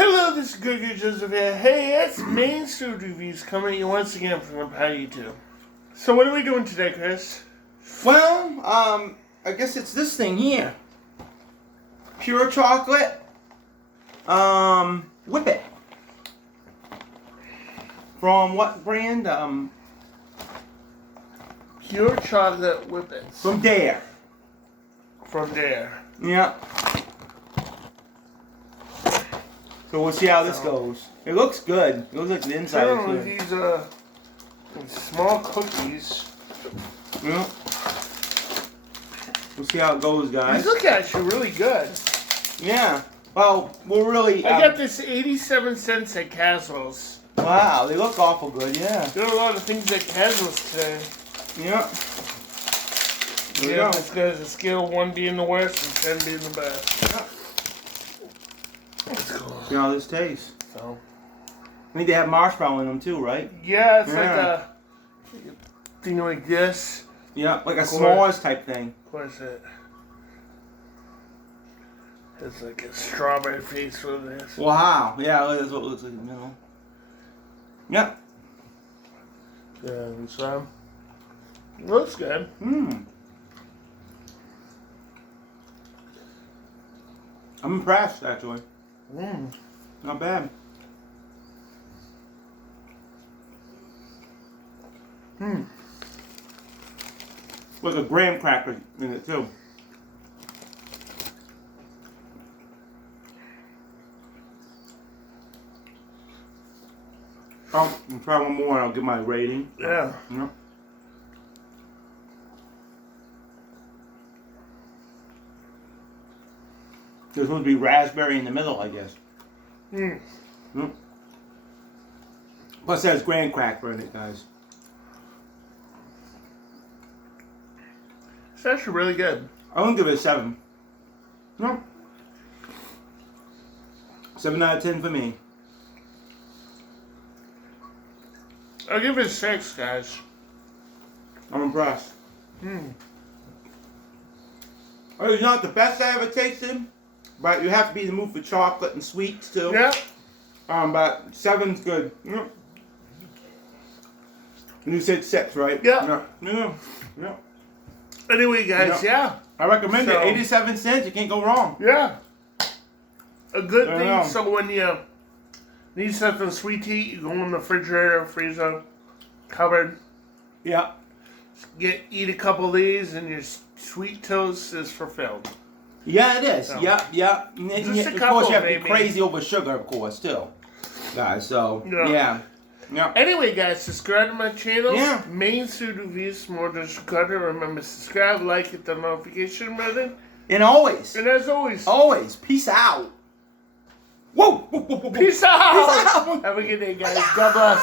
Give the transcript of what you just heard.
Hello, this is Gregory Joseph here. Hey, it's MAINE'S food reviews coming at you once again from Empire YouTube. So what are we doing today, Chris? Well, I guess it's this thing here. Pure chocolate, Whippet. From what brand? Pure chocolate Whippet. From Dare. From Dare. Yeah. So we'll see how this goes. It looks good. It looks like the inside is good. These small cookies. Yeah. We'll see how it goes, guys. These look actually really good. Yeah. Well, we're really... I got this 87 cents at Caswell's. Wow, they look awful good, yeah. There are a lot of things at Caswell's today. Yeah. There we Yeah, go. this guy's a scale of 1 being the worst and 10 being the best. Yeah. Let's go. See how this tastes. So. I think they have marshmallow in them too, right? Yeah, it's like a thing like this. Yeah, like a s'mores type thing. What is it? It's like a strawberry face with this. Wow. Yeah, that's what it looks like in the middle. Yeah. And so, looks good. Mmm. I'm impressed, actually. Mmm. Not bad. Hmm. Like a graham cracker in it, too. I'll try one more and I'll give my rating. Yeah. Yeah. There's supposed to be raspberry in the middle, I guess. Mm. Mm. Plus, there's graham cracker in it, guys. It's actually really good. I'm gonna give it a 7. No. 7 out of 10 for me. I'll give it a 6, guys. I'm impressed. Hmm. Oh, it's not the best I ever tasted, but you have to be in the mood for chocolate and sweets too. Yeah. But 7's good. Yeah. And you said 6, right? Yeah. Yeah. Yeah. Anyway, guys, yeah. I recommend So- it. 87 cents. You can't go wrong. Yeah. A good I thing, know. so when you need something sweet to eat, you go in the refrigerator, freezer, cupboard, Yeah. eat a couple of these, and your sweet toast is fulfilled. Yeah, it is. So- Yeah, yeah. And Just a of couple, course, you have to be maybe. crazy over sugar, of course, too. Guys, so, Yeah. yeah. Yeah. Anyway, guys, subscribe to my channel. Yeah. MAINE'S food reviews, more than Chicago. Remember, subscribe, like, hit the notification button. And always, And as always, always, peace out. Whoa! peace out. Peace out. Have a good day, guys. God bless.